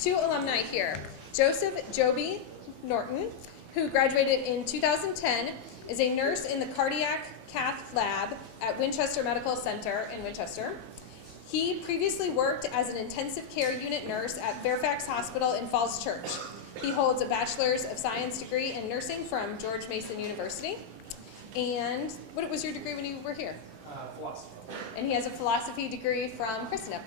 two alumni here. Joseph Norton, who graduated in 2010, is a nurse in the Cardiac Cath lab at Winchester Medical Center in Winchester. He previously worked as an intensive care unit nurse at Fairfax Hospital in Falls Church. He holds a Bachelor's of Science degree in nursing from George Mason University. And what was your degree when you were here? Philosophy. And he has a philosophy degree from Christendom.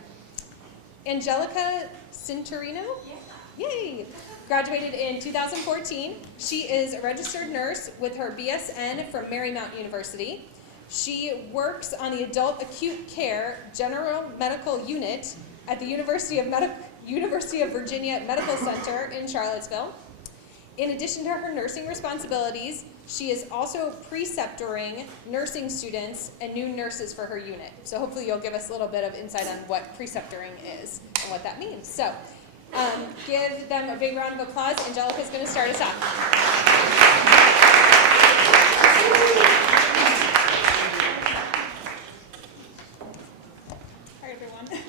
Angelica Cintorino? Yeah. Yay! Graduated in 2014. She is a registered nurse with her BSN from Marymount University. She works on the Adult Acute Care General Medical Unit at the University of Virginia Medical Center in Charlottesville. In addition to her nursing responsibilities, she is also preceptoring nursing students and new nurses for her unit. So hopefully you'll give us a little bit of insight on what preceptoring is and what that means. So give them a big round of applause. Angelica's going to start us off. Hi, everyone.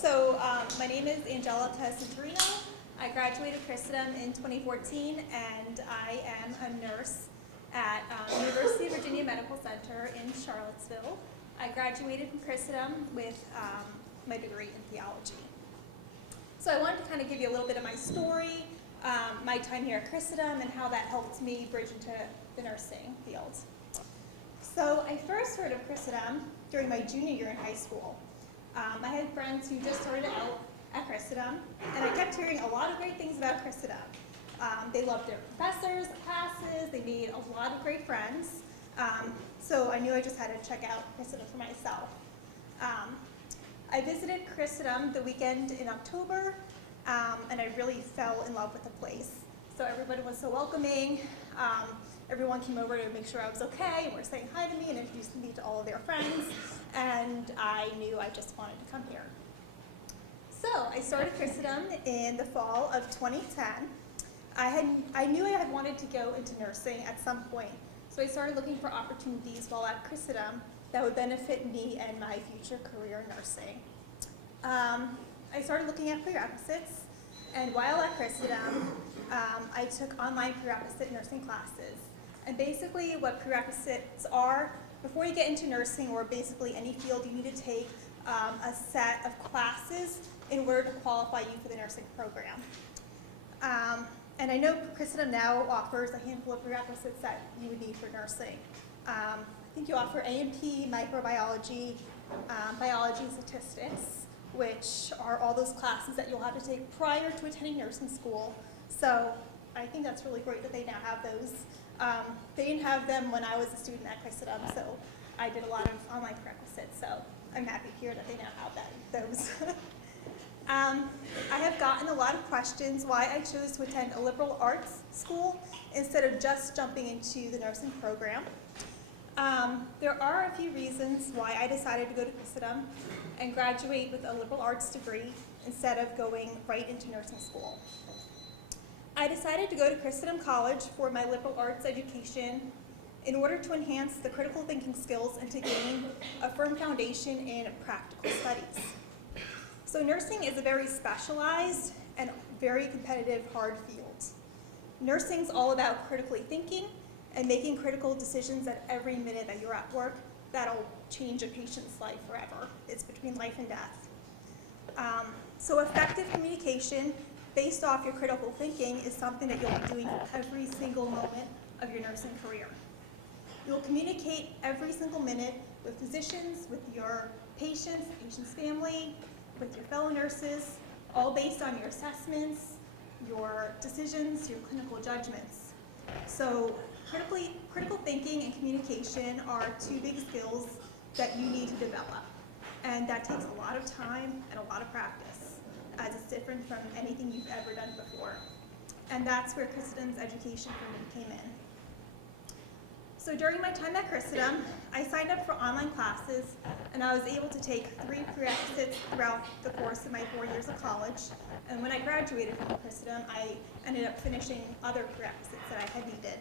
So my name is Angelica Cintorino. I graduated Christendom in 2014, and I am a nurse at University of Virginia Medical Center in Charlottesville. I graduated from Christendom with my degree in theology. So I wanted to kind of give you a little bit of my story, my time here at Christendom, and how that helped me bridge into the nursing field. So I first heard of Christendom during my junior year in high school. I had friends who just started out at Christendom, and I kept hearing a lot of great things about Christendom. They loved their professors, classes, they made a lot of great friends. So I knew I just had to check out Christendom for myself. I visited Christendom the weekend in October, and I really fell in love with the place. So everybody was so welcoming. Everyone came over to make sure I was okay, and were saying hi to me and introduced me to all of their friends, and I knew I just wanted to come here. So I started Christendom in the fall of 2010. I knew I had wanted to go into nursing at some point, so I started looking for opportunities while at Christendom that would benefit me and my future career in nursing. I started looking at prerequisites, and while at Christendom, I took online prerequisite nursing classes. And basically what prerequisites are, before you get into nursing or basically any field, you need to take a set of classes in order to qualify you for the nursing program. And I know Christendom now offers a handful of prerequisites that you would need for nursing. I think you offer A&P, microbiology, biology, and statistics, which are all those classes that you'll have to take prior to attending nursing school. So I think that's really great that they now have those. They didn't have them when I was a student at Christendom, so I did a lot of online prerequisites, so I'm happy to hear that they now have those. I have gotten a lot of questions why I chose to attend a liberal arts school instead of just jumping into the nursing program. There are a few reasons why I decided to go to Christendom and graduate with a liberal arts degree instead of going right into nursing school. I decided to go to Christendom College for my liberal arts education in order to enhance the critical thinking skills and to gain a firm foundation in practical studies. So nursing is a very specialized and very competitive, hard field. Nursing's all about critically thinking and making critical decisions at every minute that you're at work that'll change a patient's life forever. It's between life and death. So effective communication based off your critical thinking is something that you'll be doing every single moment of your nursing career. You'll communicate every single minute with physicians, with your patients, the patient's family, with your fellow nurses, all based on your assessments, your decisions, your clinical judgments. So critical thinking and communication are two big skills that you need to develop. And that takes a lot of time and a lot of practice, as it's different from anything you've ever done before. And that's where Christendom's education for me came in. So during my time at Christendom, I signed up for online classes, and I was able to take 3 prerequisites throughout the course of my 4 years of college. And when I graduated from Christendom, I ended up finishing other prerequisites that I had needed.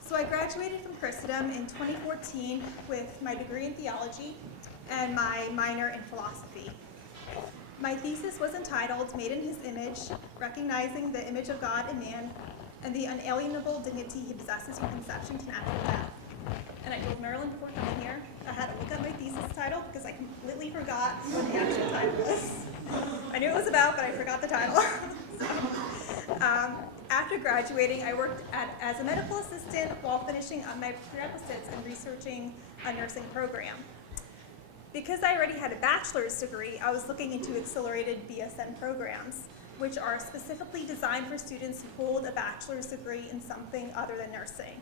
So I graduated from Christendom in 2014 with my degree in theology and my minor in philosophy. My thesis was entitled Made in His Image, Recognizing the Image of God in Man and the Unalienable Dignity He Possesses from Conception to Natural Death. And I told Marilyn before coming here, I had to look up my thesis title because I completely forgot what the actual title was. I knew what it was about, but I forgot the title. After graduating, I worked as a medical assistant while finishing up my prerequisites and researching a nursing program. Because I already had a bachelor's degree, I was looking into accelerated BSN programs, which are specifically designed for students who hold a bachelor's degree in something other than nursing.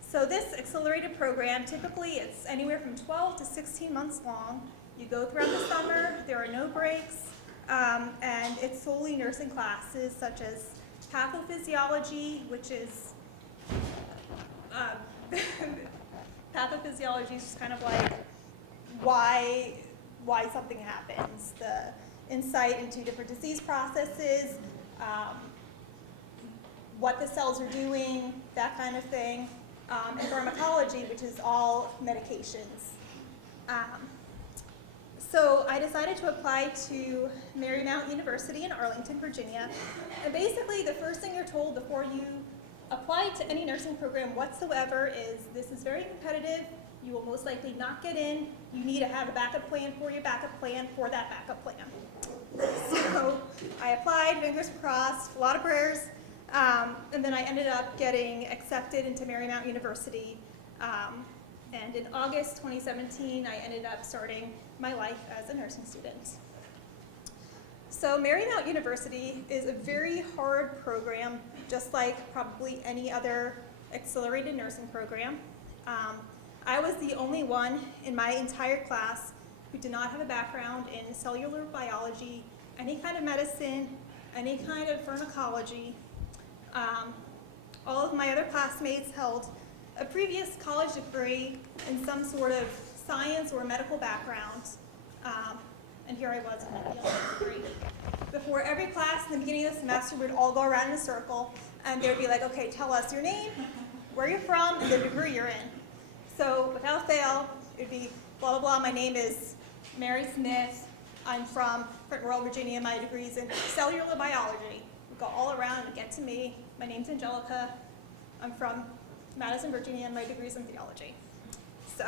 So this accelerated program, typically it's anywhere from 12 to 16 months long. You go throughout the summer, there are no breaks, and it's solely nursing classes such as pathophysiology, which is, pathophysiology is just kind of like why something happens, the insight into different disease processes, what the cells are doing, that kind of thing. And pharmacology, which is all medications. So I decided to apply to Marymount University in Arlington, Virginia. And basically, the first thing you're told before you apply to any nursing program whatsoever is this is very competitive. You will most likely not get in. You need to have a backup plan for your backup plan for that backup plan. So I applied, fingers crossed, a lot of prayers. And then I ended up getting accepted into Marymount University. And in August 2017, I ended up starting my life as a nursing student. So Marymount University is a very hard program, just like probably any other accelerated nursing program. I was the only one in my entire class who did not have a background in cellular biology, any kind of medicine, any kind of pharmacology. All of my other classmates held a previous college degree in some sort of science or medical background, and here I was with a BSN degree. Before every class in the beginning of the semester, we'd all go around in a circle, and they'd be like, okay, tell us your name, where you're from, and the degree you're in. So without fail, it'd be blah, blah, blah, my name is Mary Smith, I'm from Front Royal, Virginia, my degree's in cellular biology. We'd go all around and get to me. My name's Angelica, I'm from Madison, Virginia, and my degree's in theology. So,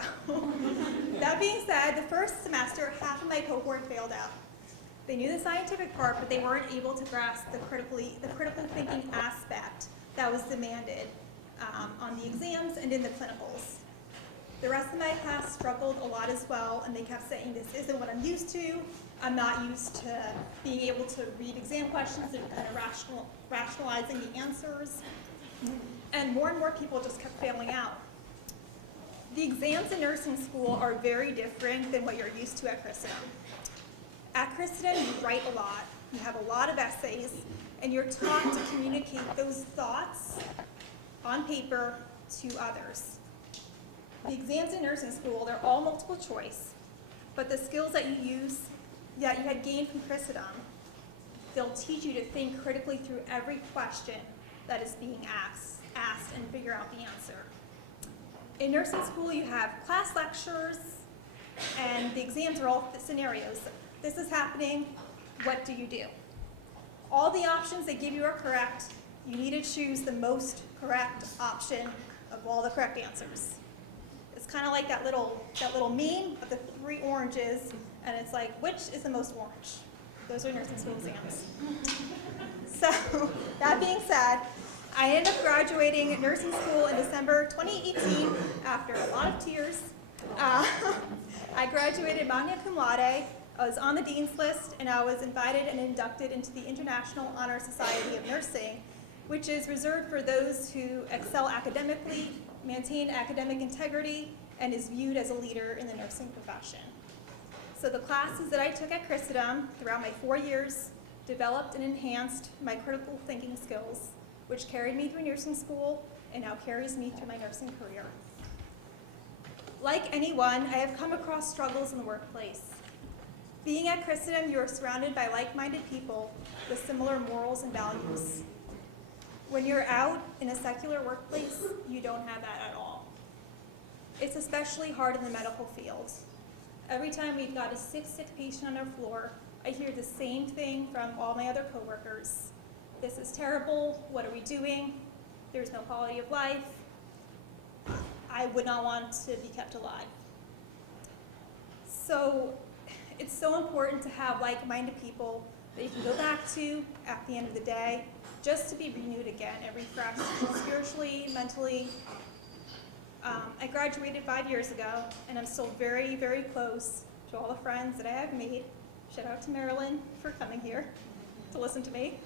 that being said, the first semester, half of my cohort failed out. They knew the scientific part, but they weren't able to grasp the critical thinking aspect that was demanded on the exams and in the clinicals. The rest of my class struggled a lot as well, and they kept saying, this isn't what I'm used to. I'm not used to being able to read exam questions and kind of rationalizing the answers. And more people just kept failing out. The exams in nursing school are very different than what you're used to at Christendom. At Christendom, you write a lot, you have a lot of essays, and you're taught to communicate those thoughts on paper to others. The exams in nursing school, they're all multiple choice, but the skills that you had gained from Christendom, they'll teach you to think critically through every question that is being asked and figure out the answer. In nursing school, you have class lectures, and the exams are all scenarios. This is happening, what do you do? All the options they give you are correct. You need to choose the most correct option of all the correct answers. It's kind of like that little meme of the 3 oranges, and it's like, which is the most orange? Those are nursing school exams. So, that being said, I ended up graduating nursing school in December 2018 after a lot of tears. I graduated magna cum laude. I was on the dean's list, and I was invited and inducted into the International Honor Society of Nursing, which is reserved for those who excel academically, maintain academic integrity, and is viewed as a leader in the nursing profession. So the classes that I took at Christendom throughout my 4 years developed and enhanced my critical thinking skills, which carried me through nursing school and now carries me through my nursing career. Like anyone, I have come across struggles in the workplace. Being at Christendom, you are surrounded by like-minded people with similar morals and values. When you're out in a secular workplace, you don't have that at all. It's especially hard in the medical field. Every time we've got a sick patient on our floor, I hear the same thing from all my other coworkers. This is terrible. What are we doing? There's no quality of life. I would not want to be kept alive. So it's so important to have like-minded people that you can go back to at the end of the day, just to be renewed again and refreshed spiritually, mentally. I graduated 5 years ago, and I'm still very, very close to all the friends that I have made. Shout out to Marilyn for coming here to listen to me,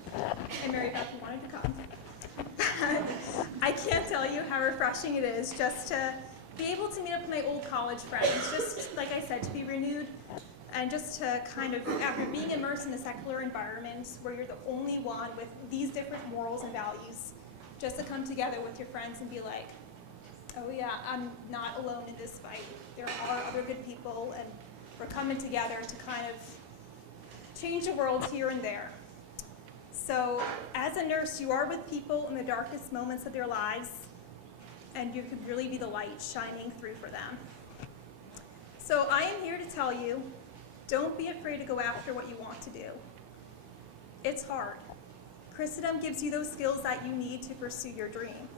and Mary Beth who wanted to come. I can't tell you how refreshing it is just to be able to meet up with my old college friends, just like I said, to be renewed, and just to kind of, after being immersed in a secular environment where you're the only one with these different morals and values, just to come together with your friends and be like, oh yeah, I'm not alone in this fight. There are other good people, and we're coming together to kind of change the world here and there. So as a nurse, you are with people in the darkest moments of their lives, and you could really be the light shining through for them. So I am here to tell you, don't be afraid to go after what you want to do. It's hard. Christendom gives you those skills that you need to pursue your dream.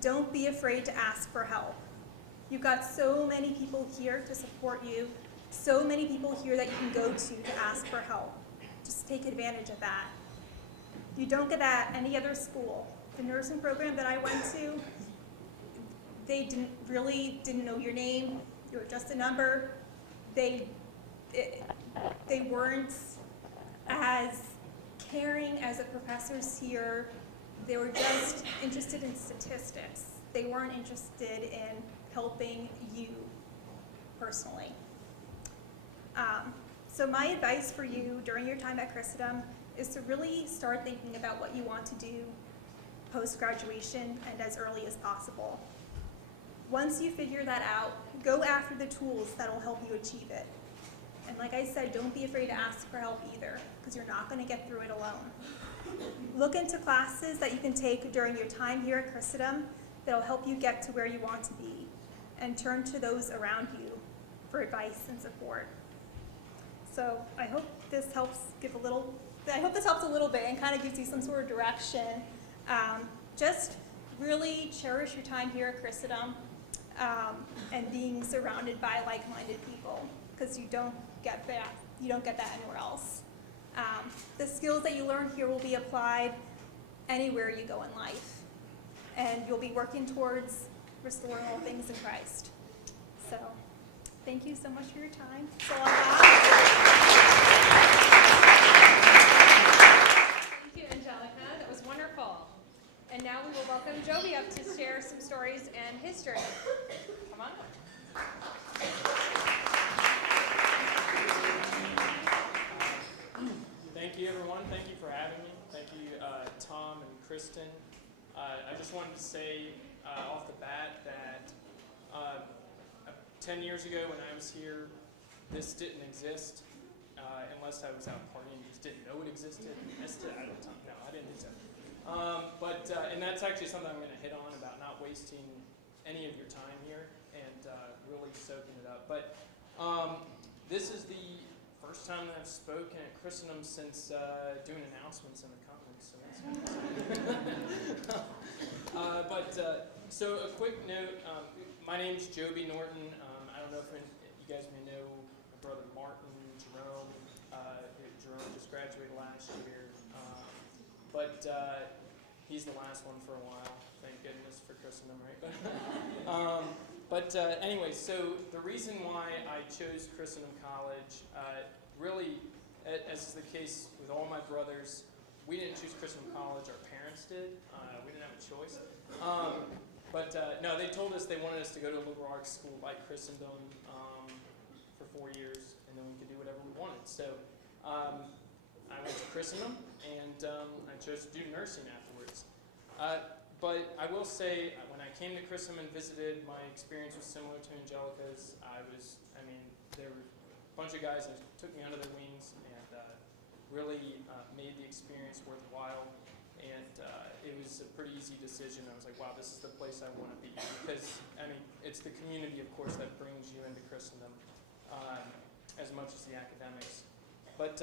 Don't be afraid to ask for help. You've got so many people here to support you, so many people here that you can go to ask for help. Just take advantage of that. You don't get that at any other school. The nursing program that I went to, they didn't know your name. You were just a number. They weren't as caring as the professors here. They were just interested in statistics. They weren't interested in helping you personally. So my advice for you during your time at Christendom is to really start thinking about what you want to do post-graduation and as early as possible. Once you figure that out, go after the tools that will help you achieve it. And like I said, don't be afraid to ask for help either, because you're not going to get through it alone. Look into classes that you can take during your time here at Christendom that will help you get to where you want to be, and turn to those around you for advice and support. So I hope this helps a little bit and kind of gives you some sort of direction. Just really cherish your time here at Christendom and being surrounded by like-minded people, because you don't get that anywhere else. The skills that you learn here will be applied anywhere you go in life, and you'll be working towards restoring all things in Christ. So thank you so much for your time. That's all I have. Thank you, Angelica. That was wonderful. And now we will welcome Joby up to share some stories and his journey. Come on up. Thank you, everyone. Thank you for having me. Thank you, Tom and Kristen. I just wanted to say off the bat that 10 years ago when I was here, this didn't exist unless I was out partying. You just didn't know it existed. I didn't think so. And that's actually something I'm going to hit on about not wasting any of your time here and really soaking it up. But this is the first time that I've spoken at Christendom since doing announcements in the conference. So that's so a quick note. My name's Joseph Norton. I don't know if you guys may know my brother Martin, Jerome. Jerome just graduated last year. He's the last one for a while. Thank goodness for Christendom, right? Anyway, so the reason why I chose Christendom College, really, as is the case with all my brothers, we didn't choose Christendom College, our parents did. We didn't have a choice. No, they told us they wanted us to go to a liberal arts school like Christendom for 4 years, and then we could do whatever we wanted. So I went to Christendom, and I chose to do nursing afterwards. But I will say, when I came to Christendom and visited, my experience was similar to Angelica's. There were a bunch of guys that took me under their wings and really made the experience worthwhile. And it was a pretty easy decision. I was like, wow, this is the place I want to be. Because, it's the community, of course, that brings you into Christendom as much as the academics. But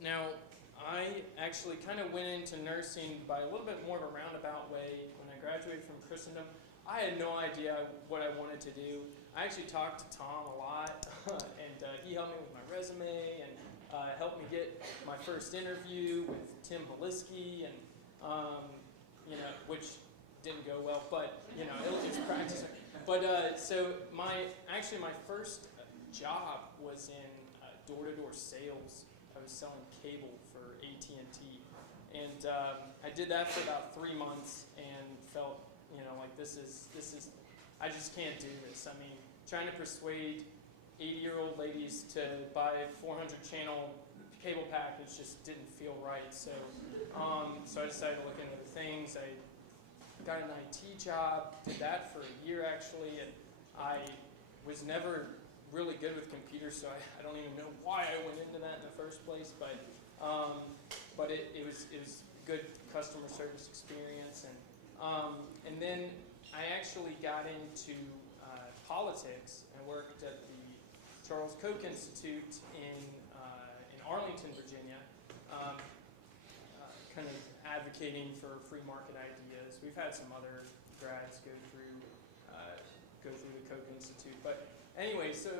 now, I actually kind of went into nursing by a little bit more of a roundabout way. When I graduated from Christendom, I had no idea what I wanted to do. I actually talked to Tom a lot, and he helped me with my resume and helped me get my first interview with Tim Holiski, and which didn't go well, but it was practice. But so my first job was in door-to-door sales. I was selling cable for AT&T, and I did that for about 3 months and felt like this is I just can't do this. I mean, trying to persuade 80-year-old ladies to buy a 400-channel cable package just didn't feel right. So so I decided to look into other things. I got an IT job, did that for a year actually, and I was never really good with computers, so I don't even know why I went into that in the first place, but it was good customer service experience, and then I actually got into politics. I worked at the Charles Koch Institute in Arlington, Virginia, kind of advocating for free market ideas. We've had some other grads go through the Koch Institute, but anyway, so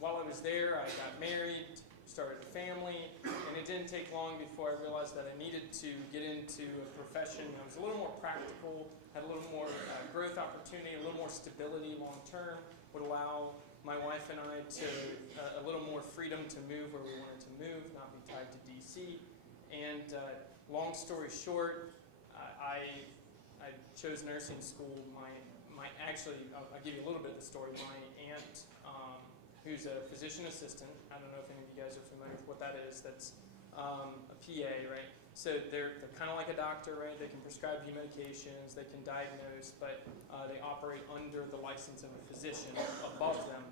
while I was there, I got married, started a family, and it didn't take long before I realized that I needed to get into a profession that was a little more practical, had a little more growth opportunity, a little more stability long term, would allow my wife and I to a little more freedom to move where we wanted to move, not be tied to DC. And long story short, I chose nursing school. I'll give you a little bit of the story. My aunt, who's a physician assistant, I don't know if any of you guys are familiar with what that is. That's a PA, right? So they're kind of like a doctor, right? They can prescribe you medications, they can diagnose, but they operate under the license of a physician above them.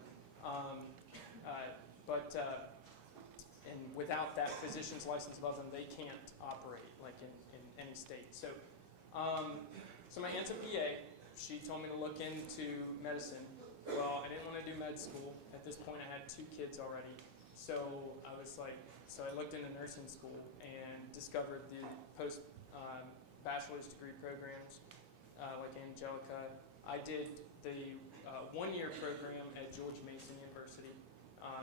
And without that physician's license above them, they can't operate like in any state. So my aunt's a PA. She told me to look into medicine. Well, I didn't want to do med school. At this point, I had 2 kids already. So I looked into nursing school and discovered the post-bachelor's degree programs like Angelica. I did the 1-year program at George Mason University.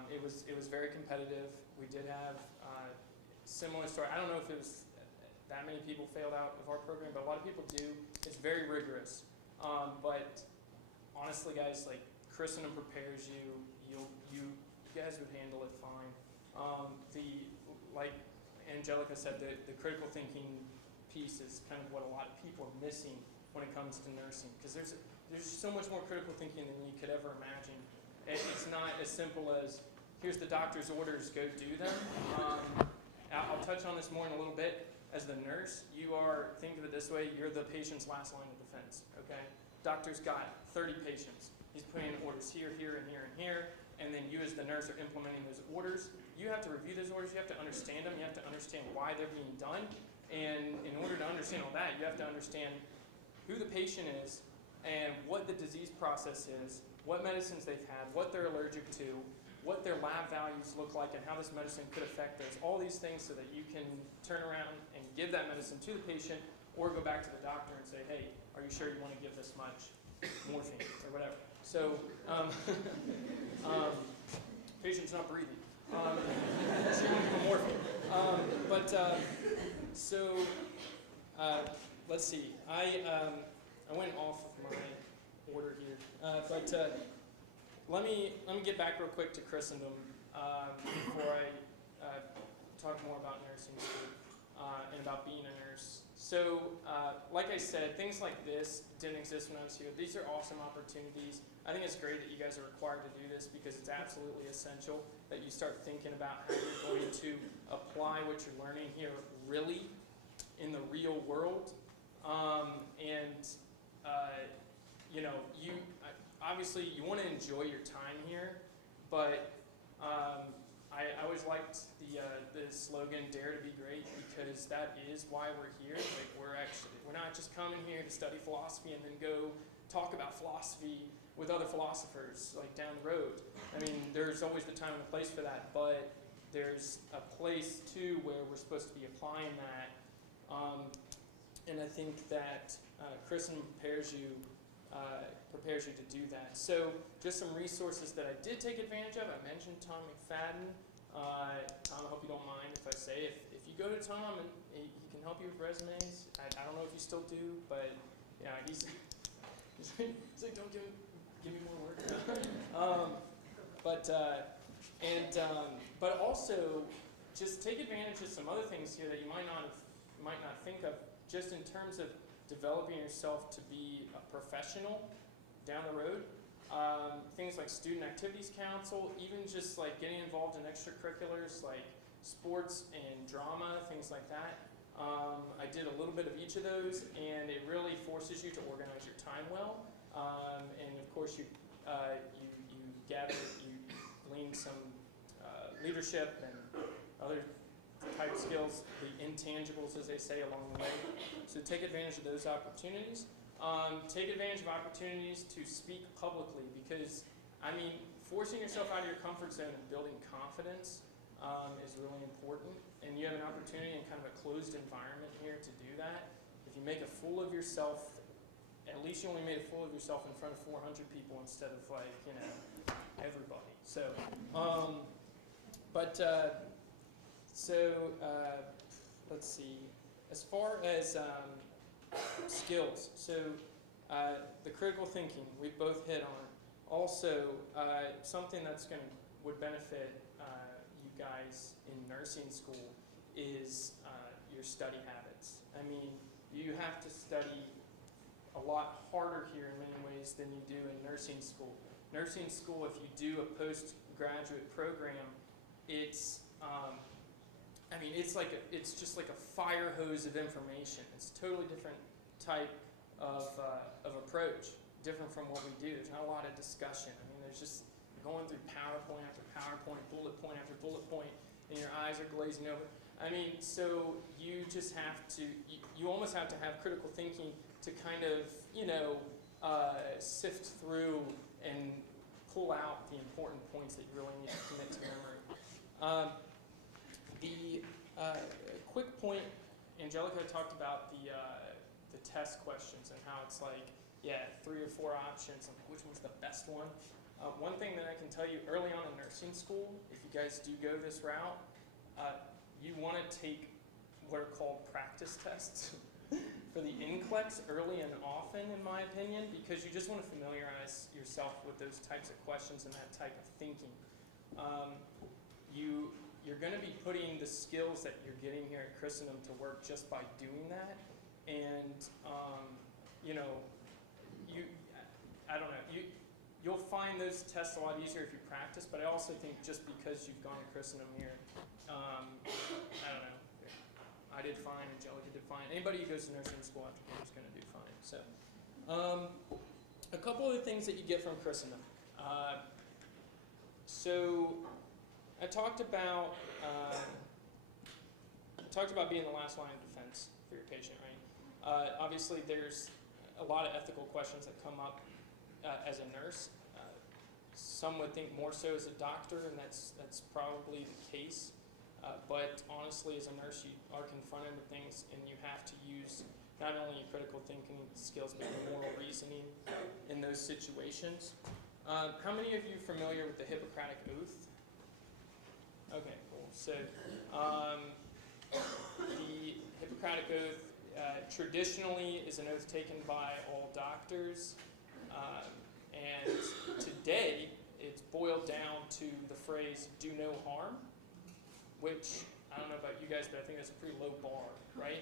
It was very competitive. We did have similar story. I don't know if it was that many people failed out of our program, but a lot of people do. It's very rigorous. But honestly, guys, like Christendom prepares you. You guys would handle it fine. Like Angelica said, the critical thinking piece is kind of what a lot of people are missing when it comes to nursing, because there's so much more critical thinking than you could ever imagine. It's not as simple as here's the doctor's orders, go do them. I'll touch on this more in a little bit. As the nurse, think of it this way, you're the patient's last line of defense, okay? Doctor's got 30 patients. He's putting in orders here, here, and here, and here, and then you as the nurse are implementing those orders. You have to review those orders, you have to understand them, you have to understand why they're being done, and in order to understand all that, you have to understand who the patient is, and what the disease process is, what medicines they've had, what they're allergic to, what their lab values look like, and how this medicine could affect those. All these things so that you can turn around and give that medicine to the patient, or go back to the doctor and say, hey, are you sure you want to give this much morphine or whatever? So, patient's not breathing. So you want to give them morphine. Let's see. I went off of my order here, but let me get back real quick to Christendom before I talk more about nursing school and about being a nurse. So, like I said, things like this didn't exist when I was here. These are awesome opportunities. I think it's great that you guys are required to do this because it's absolutely essential that you start thinking about how you're going to apply what you're learning here really in the real world. Obviously you want to enjoy your time here, but I always liked the slogan "Dare to be Great" because that is why we're here. Like we're not just coming here to study philosophy and then go talk about philosophy with other philosophers like down the road. I mean, there's always the time and the place for that, but there's a place too where we're supposed to be applying that, and I think that Christendom prepares you to do that. So just some resources that I did take advantage of. I mentioned Tom McFadden. Tom, I hope you don't mind if I say, if you go to Tom and he can help you with resumes. I don't know if you still do, but yeah, he's like, don't give me more work. But also just take advantage of some other things here that you might not think of, just in terms of developing yourself to be a professional down the road. Things like Student Activities Council, even just like getting involved in extracurriculars like sports and drama, things like that. I did a little bit of each of those, and it really forces you to organize your time well. And of course, you glean some leadership and other type skills, the intangibles, as they say, along the way. So take advantage of those opportunities. Take advantage of opportunities to speak publicly, because, I mean, forcing yourself out of your comfort zone and building confidence is really important. And you have an opportunity in kind of a closed environment here to do that. If you make a fool of yourself, at least you only made a fool of yourself in front of 400 people instead of, like, you know, everybody. So, let's see. As far as skills, so the critical thinking we both hit on. Also, something that's would benefit you guys in nursing school is your study habits. I mean, you have to study a lot harder here in many ways than you do in nursing school. Nursing school, if you do a postgraduate program, it's it's just like a fire hose of information. It's a totally different type of approach, different from what we do. There's not a lot of discussion. I mean, there's just going through PowerPoint after PowerPoint, bullet point after bullet point, and your eyes are glazing over. I mean, so you just have to, you almost have to have critical thinking to kind of, you know, sift through and pull out the important points that you really need to commit to memory. Quick point, Angelica talked about the test questions and how it's like, 3 or 4 options, and which one's the best one. One thing that I can tell you early on in nursing school, if you guys do go this route, you want to take what are called practice tests for the NCLEX early and often, in my opinion, because you just want to familiarize yourself with those types of questions and that type of thinking. You're going to be putting the skills that you're getting here at Christendom to work just by doing that, and you'll find those tests a lot easier if you practice. But I also think just because you've gone to Christendom here, I did fine, Angelica did fine. Anybody who goes to nursing school after here is going to do fine. So, a couple of the things that you get from Christendom. So, I talked about being the last line of defense for your patient, right? Obviously, there's a lot of ethical questions that come up as a nurse. Some would think more so as a doctor, and that's probably the case. But honestly, as a nurse, you are confronted with things, and you have to use not only your critical thinking skills, but your moral reasoning in those situations. How many of you are familiar with the Hippocratic Oath? Okay, cool. So the Hippocratic Oath traditionally is an oath taken by all doctors, and today it's boiled down to the phrase "do no harm," which I don't know about you guys, but I think that's a pretty low bar, right?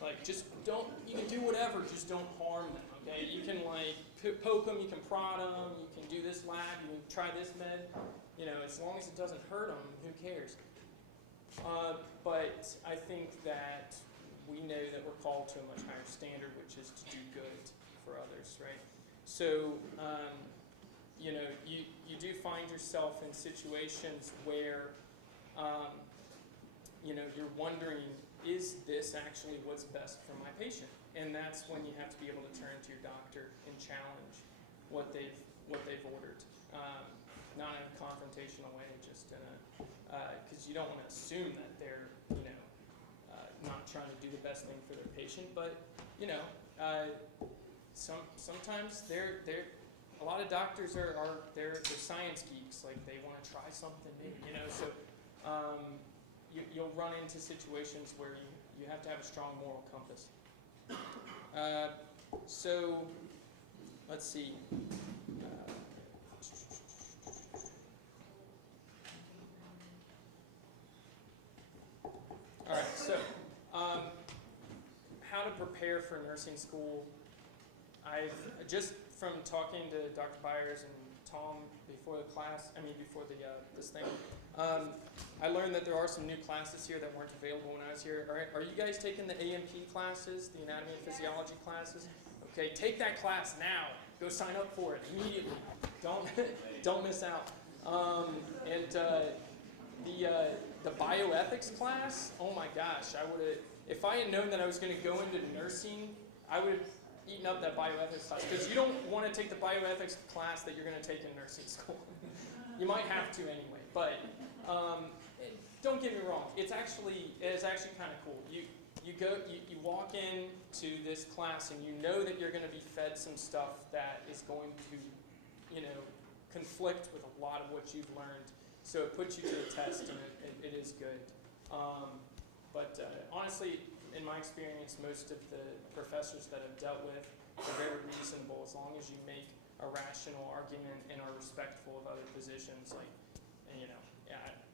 Like, just don't, you can do whatever, just don't harm them, okay? You can, like, poke them, you can prod them, you can do this lab, you can try this med, you know, as long as it doesn't hurt them, who cares? But I think that we know that we're called to a much higher standard, which is to do good for others, right? So, you do find yourself in situations where, you're wondering, is this actually what's best for my patient? And that's when you have to be able to turn to your doctor and challenge what they've ordered. not in a confrontational way, just in a, because you don't want to assume that they're, not trying to do the best thing for their patient, but, sometimes a lot of doctors they're science geeks, like they want to try something new, so you'll run into situations where you have to have a strong moral compass. So let's see. All right, so how to prepare for nursing school. I've just from talking to Dr. Byers and Tom before this thing, I learned that there are some new classes here that weren't available when I was here. Are you guys taking the AMP classes, the anatomy and physiology classes? Okay, take that class now. Go sign up for it immediately. Don't miss out. The bioethics class, oh my gosh, I would have, if I had known that I was going to go into nursing, I would have eaten up that bioethics class, because you don't want to take the bioethics class that you're going to take in nursing school. You might have to anyway, but don't get me wrong, it's actually kind of cool. You walk into this class and you know that you're going to be fed some stuff that is going to, conflict with a lot of what you've learned. So it puts you to the test, and it is good. But honestly, in my experience, most of the professors that I've dealt with are very reasonable as long as you make a rational argument and are respectful of other positions.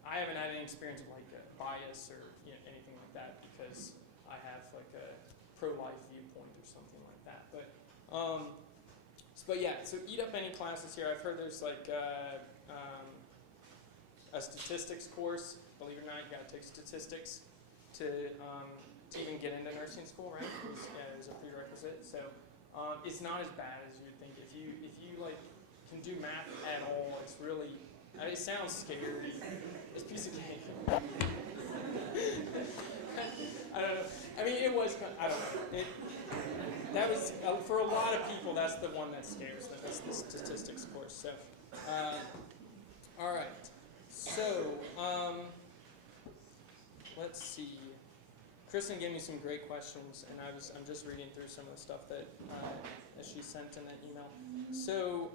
I haven't had any experience of bias or anything like that, because I have a pro-life viewpoint or something like that. But yeah, so eat up any classes here. I've heard there's a statistics course. Believe it or not, you got to take statistics to even get into nursing school, right? As a prerequisite. So it's not as bad as you'd think. If you can do math at all, it's really, it sounds scary. It's a piece of cake. I don't know. I mean, it was. I don't know. That was for a lot of people. That's the one that scares them. It's the statistics course. So, all right. So, let's see. Kristen gave me some great questions, and I'm just reading through some of the stuff that she sent in that email. So,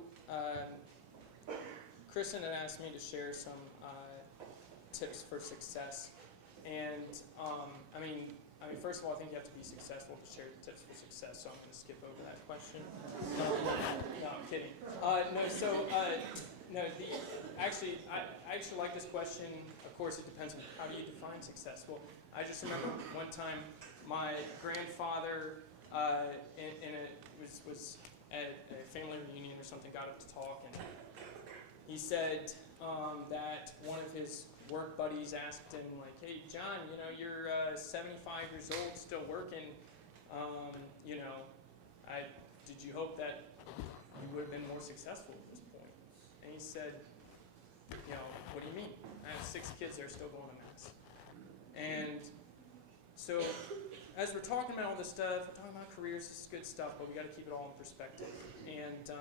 Kristen had asked me to share some tips for success, and first of all, I think you have to be successful to share the tips for success. So I'm going to skip over that question. No, I'm kidding. I actually like this question. Of course, it depends on how do you define success. Well, I just remember one time my grandfather was at a family reunion or something, got up to talk, and he said that one of his work buddies asked him, hey, John, you're 75 years old, still working. Did you hope that you would have been more successful at this point? And he said, what do you mean? I have 6 kids that are still going to mass. And so as we're talking about all this stuff, we're talking about careers, this is good stuff, but we got to keep it all in perspective. And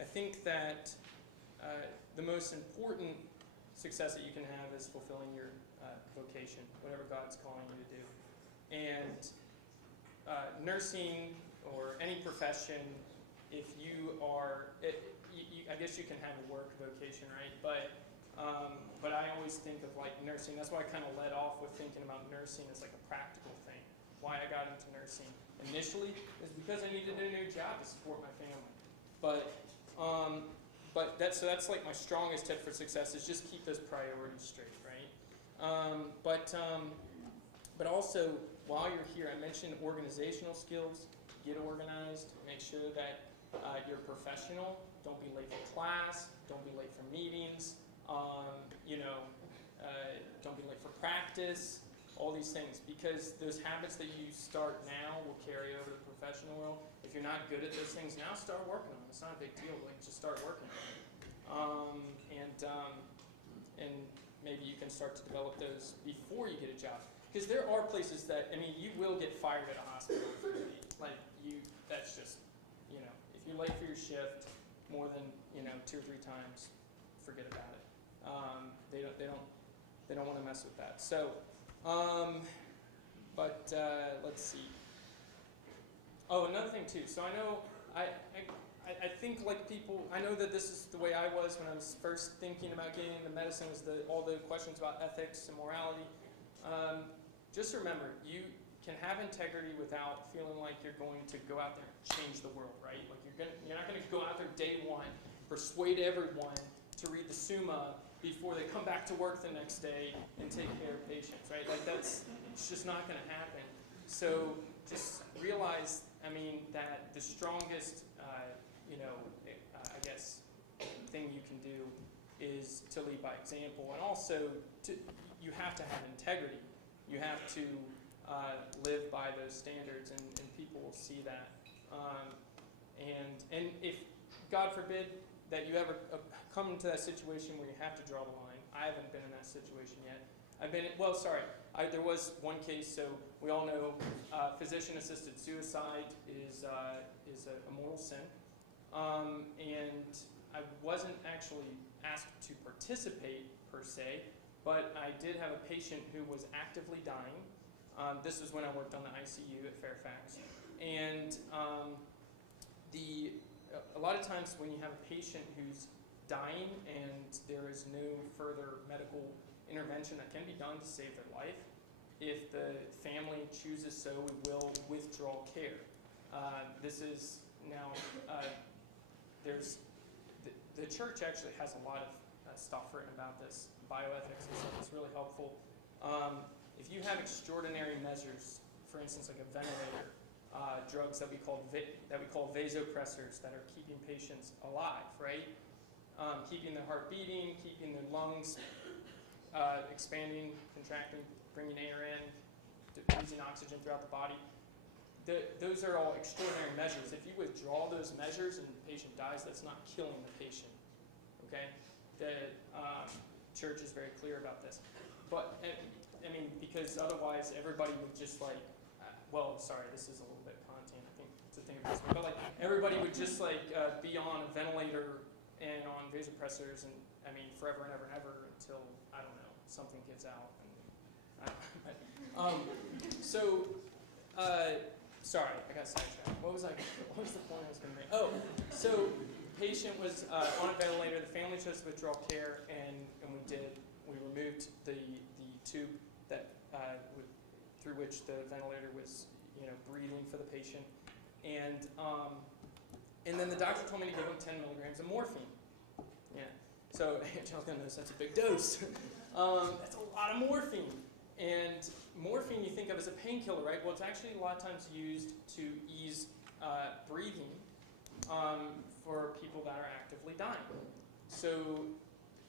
I think that the most important success that you can have is fulfilling your vocation, whatever God's calling you to do. And nursing or any profession, if you are, I guess you can have a work vocation, right? But I always think of nursing. That's why I kind of led off with thinking about nursing as a practical thing. Why I got into nursing initially is because I needed a new job to support my family. But that's my strongest tip for success is just keep those priorities straight, right? But also while you're here, I mentioned organizational skills. Get organized. Make sure that you're professional. Don't be late for class. Don't be late for meetings. Don't be late for practice. All these things, because those habits that you start now will carry over to the professional world. If you're not good at those things now, start working on them. It's not a big deal. Just start working on them. And maybe you can start to develop those before you get a job. Because there are places that, you will get fired at a hospital if you're late. That's just, if you're late for your shift more than, 2 or 3 times, forget about it. They don't want to mess with that. So, let's see. Oh, another thing too. So I know I think like people, I know that this is the way I was when I was first thinking about getting into medicine, was all the questions about ethics and morality. Just remember, you can have integrity without feeling like you're going to go out there and change the world, right? Like you're not going to go out there day one, persuade everyone to read the Summa before they come back to work the next day and take care of patients, right? Like it's just not going to happen. So just realize, that the strongest, I guess, thing you can do is to lead by example, and also you have to have integrity. You have to live by those standards, and people will see that. And if, God forbid, that you ever come into that situation where you have to draw the line. I haven't been in that situation yet. There was one case. So we all know physician-assisted suicide is a mortal sin, and I wasn't actually asked to participate per se, but I did have a patient who was actively dying. This was when I worked on the ICU at Fairfax, and a lot of times when you have a patient who's dying and there is no further medical intervention that can be done to save their life, if the family chooses so, we will withdraw care. This is now, there's, the church actually has a lot of stuff written about this, bioethics and stuff. It's really helpful. If you have extraordinary measures, for instance, like a ventilator, drugs that we call vasopressors that are keeping patients alive, right? Keeping their heart beating, keeping their lungs expanding, contracting, bringing air in, diffusing oxygen throughout the body. Those are all extraordinary measures. If you withdraw those measures and the patient dies, that's not killing the patient. Okay? The church is very clear about this. But because otherwise everybody would just this is a little bit content, I think, to think of this way. But everybody would just be on a ventilator and on vasopressors and forever and ever and ever until, I don't know, something gets out. Sorry, I got sidetracked. What was the point I was going to make? Oh, so patient was on a ventilator. The family chose to withdraw care, and we removed the tube that through which the ventilator was breathing for the patient, and then the doctor told me to give him 10 milligrams of morphine. Yeah. So Angelica knows that's a big dose. That's a lot of morphine. And morphine you think of as a painkiller, right? Well, it's actually a lot of times used to ease breathing for people that are actively dying. So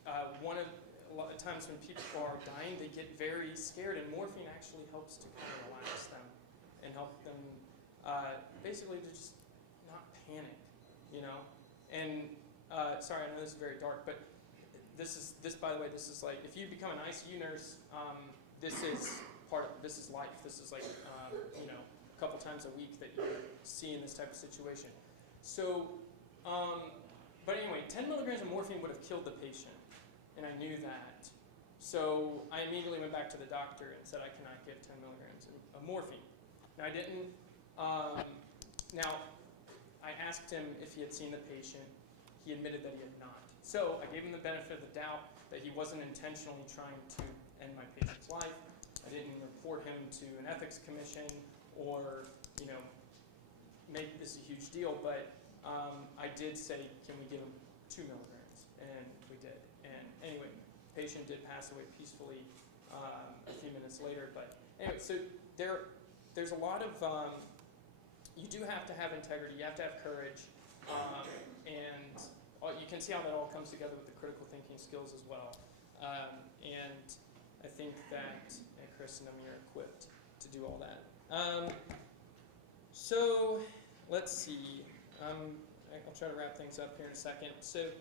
a lot of times when people are dying, they get very scared, and morphine actually helps to kind of relax them and help them basically to just not panic, And sorry, I know this is very dark, but by the way, this is like, if you become an ICU nurse, this is life. This is a couple times a week that you see in this type of situation. So, but anyway, 10 milligrams of morphine would have killed the patient, and I knew that. So I immediately went back to the doctor and said I cannot give 10 milligrams of morphine. Now I didn't. Now I asked him if he had seen the patient. He admitted that he had not. So I gave him the benefit of the doubt that he wasn't intentionally trying to end my patient's life. I didn't report him to an ethics commission or, make this a huge deal, but I did say, can we give him 2 milligrams? And we did. And anyway, the patient did pass away peacefully a few minutes later. But anyway, so there's a lot of, you do have to have integrity, you have to have courage, and you can see how that all comes together with the critical thinking skills as well. And I think that at Christendom you're equipped to do all that. So let's see. I'll try to wrap things up here in a second. So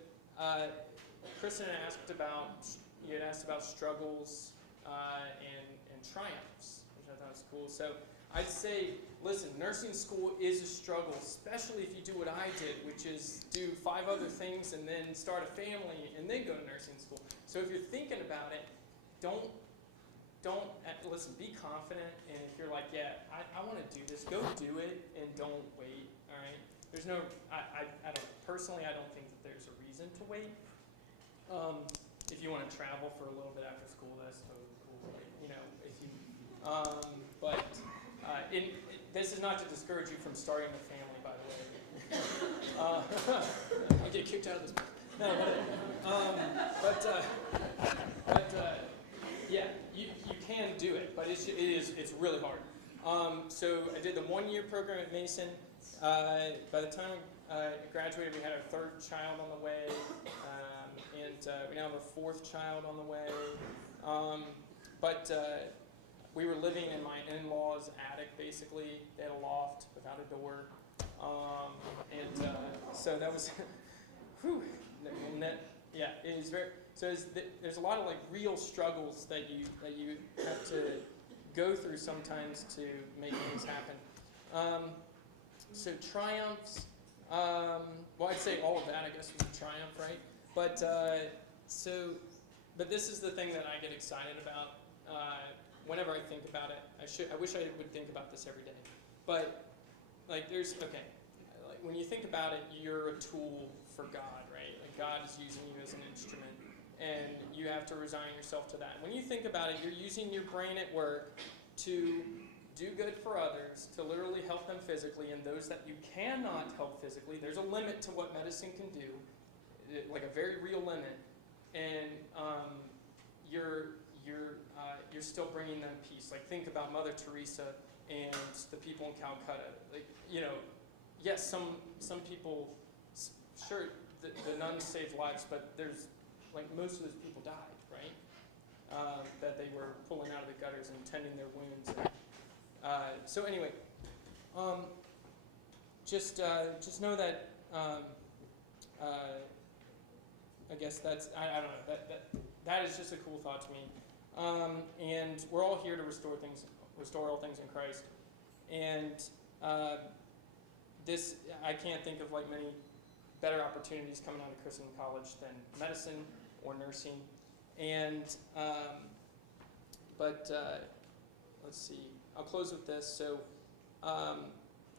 Kristen had asked about struggles and triumphs, which I thought was cool. So I'd say, listen, nursing school is a struggle, especially if you do what I did, which is do 5 other things and then start a family and then go to nursing school. So if you're thinking about it, listen, be confident, and if you're like, yeah, I want to do this, go do it, and don't wait, all right? There's no, I don't, personally, I don't think that there's a reason to wait. If you want to travel for a little bit after school, that's totally cool, you know, if you, this is not to discourage you from starting a family, by the way. I'll get kicked out of this. No, yeah, you can do it, but it's really hard. So I did the 1-year program at Mason. By the time I graduated, we had our 3rd child on the way, and we now have our 4th child on the way. We were living in my in-laws' attic, basically. They had a loft without a door, so that was, whew, yeah, it was very. So there's a lot of like real struggles that you have to go through sometimes to make things happen. So triumphs. Well, I'd say all of that, I guess, was a triumph, right? But but this is the thing that I get excited about. Whenever I think about it, I wish I would think about this every day. But like like when you think about it, you're a tool for God, right? Like God is using you as an instrument, and you have to resign yourself to that. When you think about it, you're using your brain at work to do good for others, to literally help them physically, and those that you cannot help physically, there's a limit to what medicine can do, like a very real limit, and you're still bringing them peace. Like think about Mother Teresa and the people in Calcutta. Like, you know, yes, some people, sure, the nuns saved lives, but there's like most of those people died, right? That they were pulling out of the gutters and tending their wounds. So anyway, just know that I guess that's I don't know that is just a cool thought to me. And we're all here to restore all things in Christ. And this, I can't think of like many better opportunities coming out of Christendom College than medicine or nursing. And let's see. I'll close with this. So a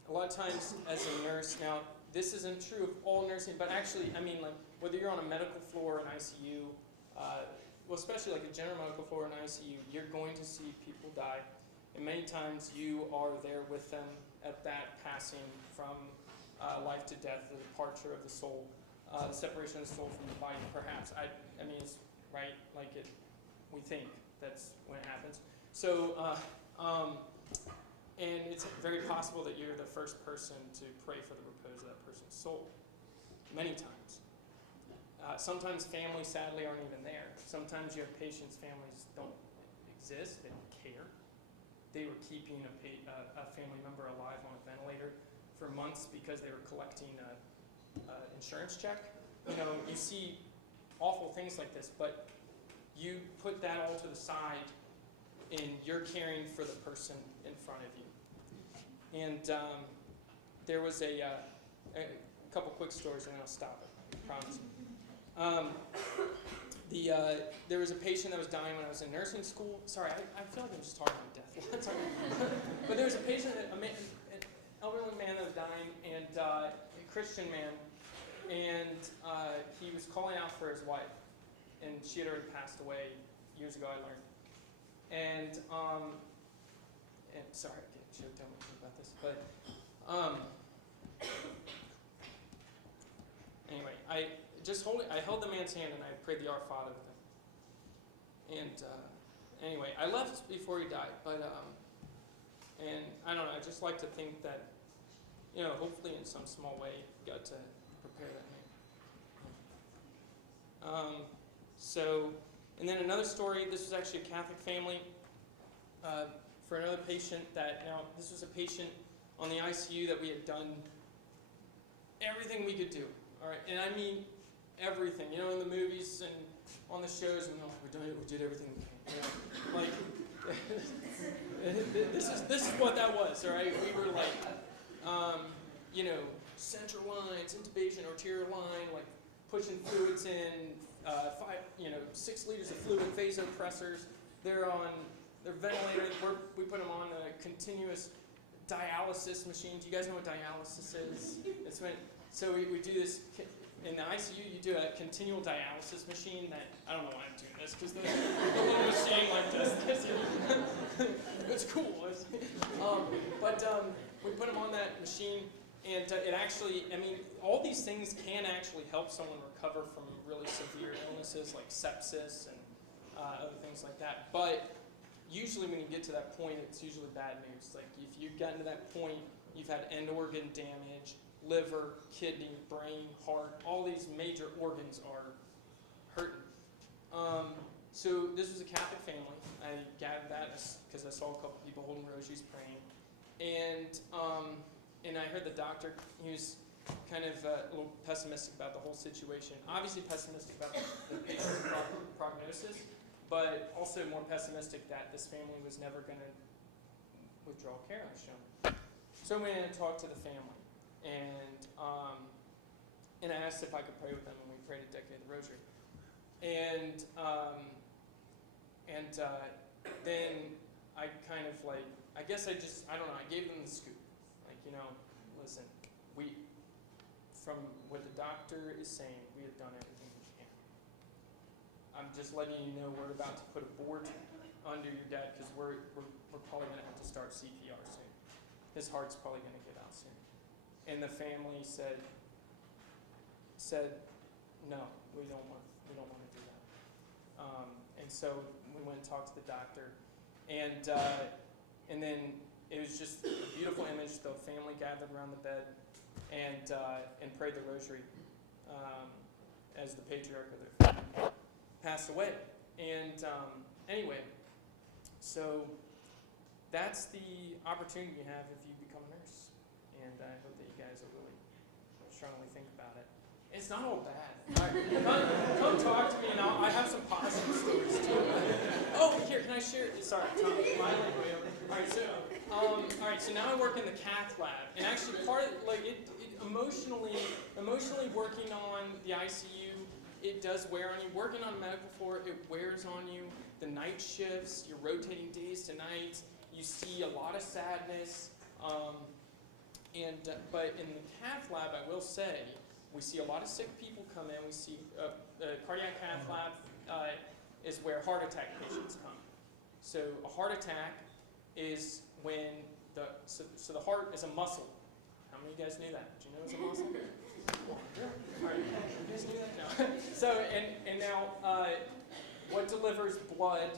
lot of times as a nurse, now this isn't true of all nursing, but actually, I mean, like whether you're on a medical floor or an ICU. Well, especially like a general medical floor in ICU, you're going to see people die. And many times you are there with them at that passing from life to death, the departure of the soul, the separation of the soul from the body, perhaps. I mean, it's right, like we think that's when it happens. So, and it's very possible that you're the first person to pray for the repose of that person's soul, many times. Sometimes families, sadly, aren't even there. Sometimes you have patients' families don't exist, they don't care. They were keeping a family member alive on a ventilator for months because they were collecting an insurance check. You know, you see awful things like this, but you put that all to the side and you're caring for the person in front of you. And there was a couple quick stories and then I'll stop it, I promise. There was a patient that was dying when I was in nursing school. Sorry, I feel like I'm just talking about death. But there was a patient, an elderly man that was dying, and a Christian man, and he was calling out for his wife, and she had already passed away years ago, I learned. And sorry, I should have told me about this, but anyway, I held the man's hand and I prayed the Our Father with him. And anyway, I left before he died, but and I don't know, I just like to think that, you know, hopefully in some small way, got to prepare that man. And then another story, this was actually a Catholic family, for another patient now this was a patient on the ICU that we had done everything we could do, all right, and I mean everything, you know, in the movies and on the shows, and we did everything we can. Like, this is what that was, all right? We were like, central lines, intubation, arterial line, like pushing fluids in, 6 liters of fluid, vasopressors. They're ventilated. We put them on a continuous dialysis machine. Do you guys know what dialysis is? So we do this. In the ICU, you do a continual dialysis machine that, I don't know why I'm doing this, because the little machine like this, it's cool. We put them on that machine, and it actually, all these things can actually help someone recover from really severe illnesses like sepsis and other things like that. But usually when you get to that point, it's usually bad news. Like if you've gotten to that point, you've had end organ damage, liver, kidney, brain, heart, all these major organs are hurting. So this was a Catholic family. I gathered that because I saw a couple people holding rosaries praying. And I heard the doctor, he was kind of a little pessimistic about the whole situation. Obviously pessimistic about the patient's prognosis, but also more pessimistic that this family was never going to withdraw care, I shown. So I went in and talked to the family. And I asked if I could pray with them, and we prayed a decade of the rosary. And then I kind of like, I guess I don't know, I gave them the scoop. Like, listen, from what the doctor is saying, we have done everything we can. I'm just letting you know we're about to put a board under your dad because we're probably going to have to start CPR soon. His heart's probably going to give out soon. And the family said, no, we don't want to do that. And so we went and talked to the doctor, and then it was just a beautiful image. The family gathered around the bed and prayed the rosary as the patriarch of their family passed away. And anyway, so that's the opportunity you have if you become a nurse. And I hope that you guys will really strongly think about it. It's not all bad. All right, come talk to me, and I have some positive stories too. Oh, here, can I share? Sorry, Tom, my way over. All right, so now I work in the cath lab, and actually part of emotionally working on the ICU, it does wear on you. Working on a medical floor, it wears on you. The night shifts, you're rotating days to nights. You see a lot of sadness. But in the cath lab, I will say, we see a lot of sick people come in. We see the Cardiac Cath lab is where heart attack patients come. So a heart attack is when so the heart is a muscle. How many of you guys knew that? Did you know it's a muscle? All right, you guys knew that? No. So and now what delivers blood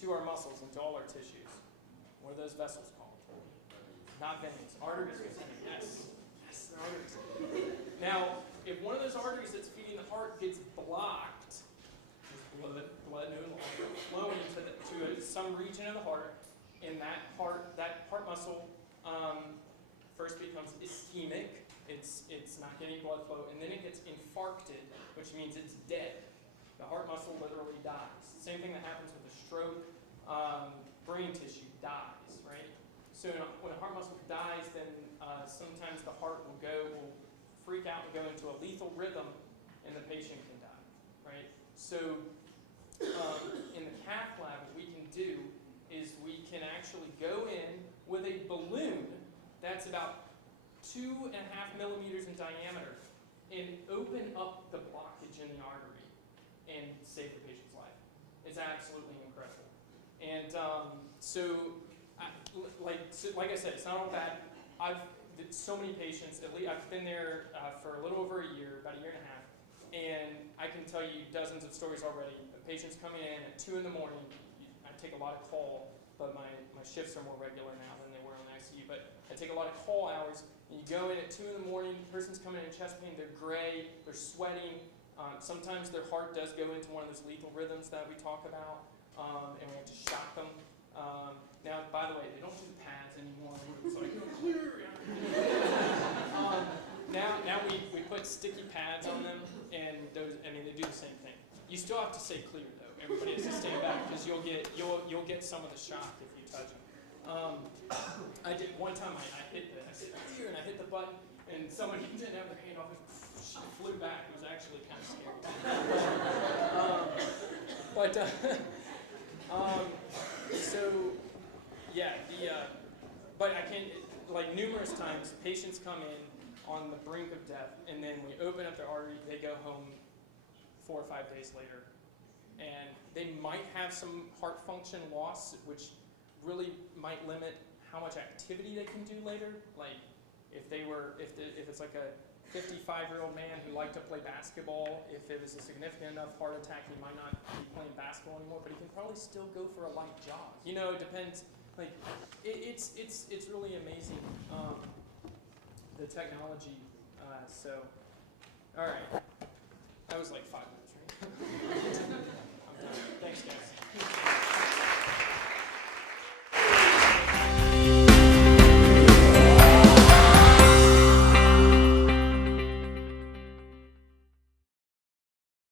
to our muscles and to all our tissues? What are those vessels called? Not veins, arteries. Yes, they're arteries. Now, if one of those arteries that's feeding the heart gets blocked, blood no longer flowing to some region of the heart, and that heart muscle first becomes ischemic. It's not getting blood flow, and then it gets infarcted, which means it's dead. The heart muscle literally dies. Same thing that happens with a stroke. Brain tissue dies, right? So when a heart muscle dies, then sometimes the heart will freak out and go into a lethal rhythm, and the patient can die, right? So in the cath lab, what we can do is we can actually go in with a balloon that's about 2.5 millimeters in diameter and open up the blockage in the artery and save the patient's life. It's absolutely incredible. And like I said, it's not all bad. So many patients, at least I've been there for a little over a year, about a year and a half, and I can tell you dozens of stories already. Patients coming in at 2 in the morning. I take a lot of call, but my shifts are more regular now than they were in the ICU, but I take a lot of call hours, and you go in at 2 in the morning, the person's coming in chest pain, they're gray, they're sweating, sometimes their heart does go into one of those lethal rhythms that we talk about, and we have to shock them. Now, by the way, they don't do the pads anymore. It's like, clear. Now we put sticky pads on them, and they do the same thing. You still have to stay clear though. Everybody has to stay back because you'll get some of the shock if you touch them. I did one time. I said here and I hit the button and someone didn't have their hand off it. She flew back. It was actually kind of scary. So yeah, but I can't. Like numerous times, patients come in on the brink of death, and then we open up their artery. They go home 4 or 5 days later, and they might have some heart function loss, which really might limit how much activity they can do later. Like if it's like a 55-year-old man who liked to play basketball, if it was a significant enough heart attack, he might not be playing basketball anymore, but he can probably still go for a light jog. You know, it depends. Like it's really amazing, the technology. So, all right, that was like 5 minutes.